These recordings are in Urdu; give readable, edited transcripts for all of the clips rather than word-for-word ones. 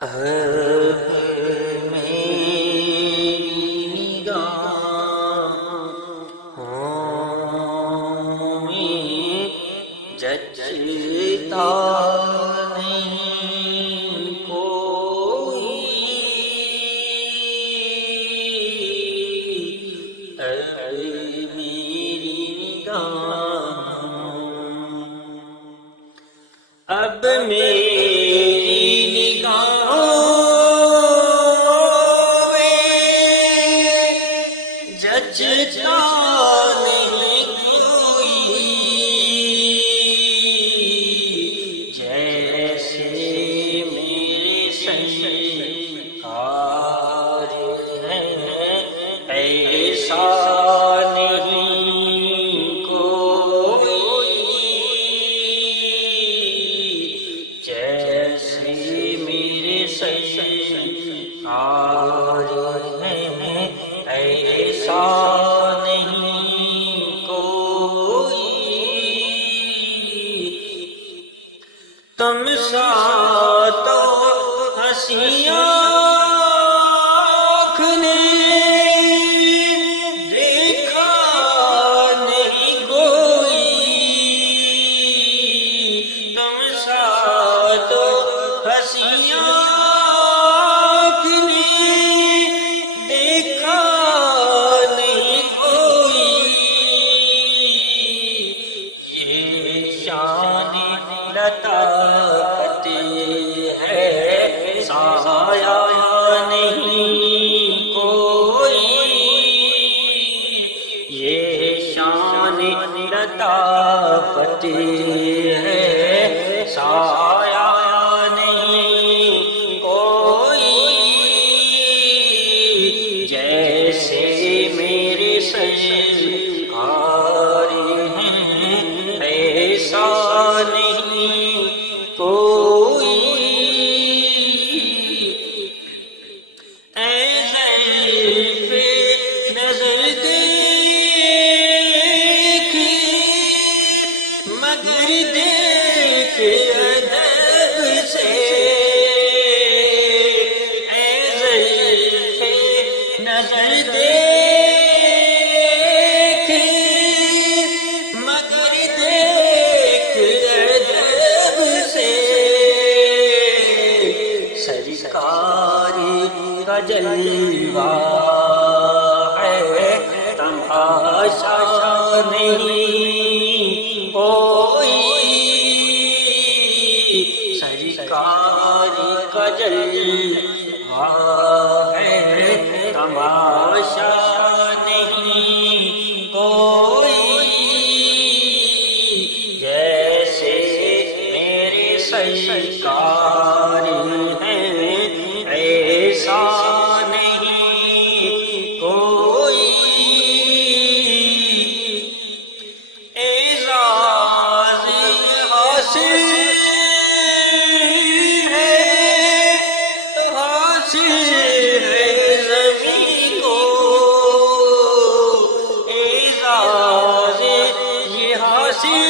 اب میری نگاہوں میں جچتا نہیں کوئی، اب میری نگاہوں، اب میری نگاہوں میں جچتا نہیں کوئی، جیسے میرے سرکار ہیں ایسا نہیں کوئی، جیسے میرے سرکار ہیں ایسا نہیں کوئی، تم سا تو ہنسی آنکھ نے دیکھا نہیں کوئی، تم سا تو ہنسی آنکھ نے دیکھا نہیں کوئی، یہ شان لطافت ہے سایہ نہیں کوئی، یہ شان لطافت ہے سایہ نہیں کوئی، جیسے میرے سرکار ہیں ایسا نہیں کوئی، اے حیف نظر دیکھ مگر دیکھ ادب سے، اے حیف نظر دیکھ مگر دیکھ ادب سے، سرکار کا جلوہ ہے تماشا نہیں کوئی، سرکار کا جلوہ ہے تماشا نہیں کوئی، جیسے میرے سرکار ہیں ایسا نہیں کوئی، اعزاز حاصل ہے تو حاصل ہے زمین کو، اعزاز یہ حاصل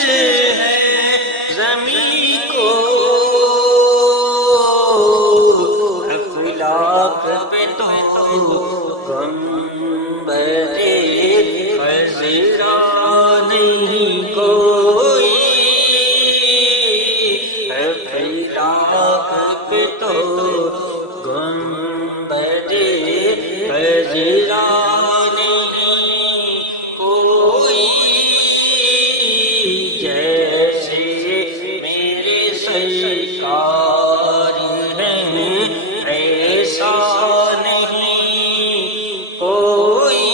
ہے زمین کو، افلاک پہ تو گنبد خضرا نہیں کوئی، افلاک پہ تو گنبد خضرا نہیں کوئی، جیسے میرے سرکار ہیں ایسا نہیں کوئی،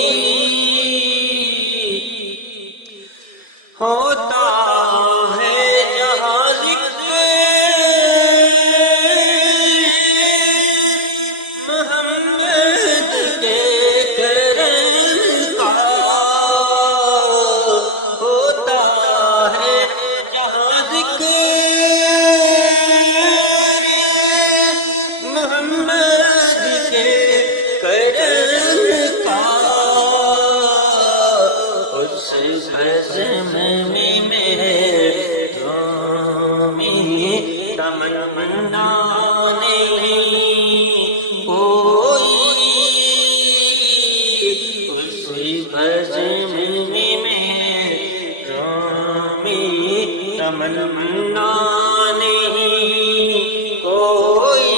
تمنا نہیں کوئی، اسی بزم میں رامی تمنا نہیں کوئی،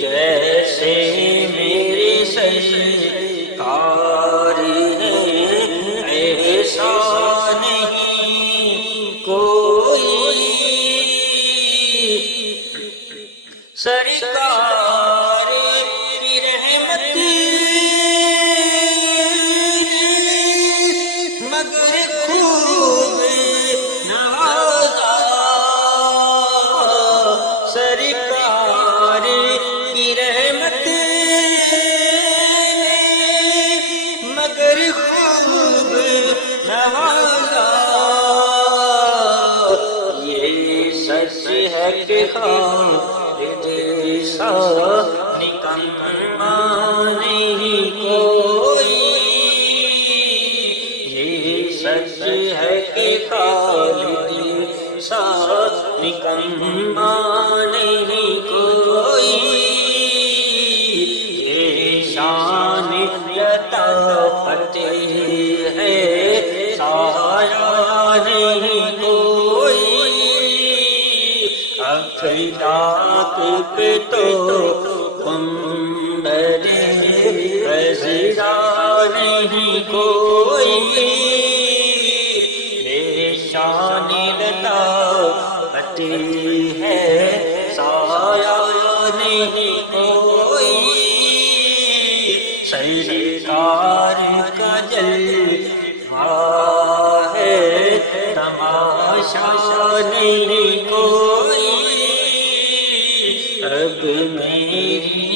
جیسے میرے سرکار ہیں ایسا نہیں کوئی، سرکار کی رحمت مگر خوب نوازا، سرکار کی رحمت مگر خوب نوازا، یہ سچ ہے کہ خالد سا نکما نہیں کوئی، یہ سچ ہے کہ خالد سا نکما نہیں کوئی، یہ شان لطافت ہے سایہ نہیں کوئی، افلاک پہ تو قمر خضرا نہیں کوئی، یہ شان لطافت ہے سایہ نہیں کوئی، سرکار کا جلوہ ہے تماشا نہیں کوئی، اب میری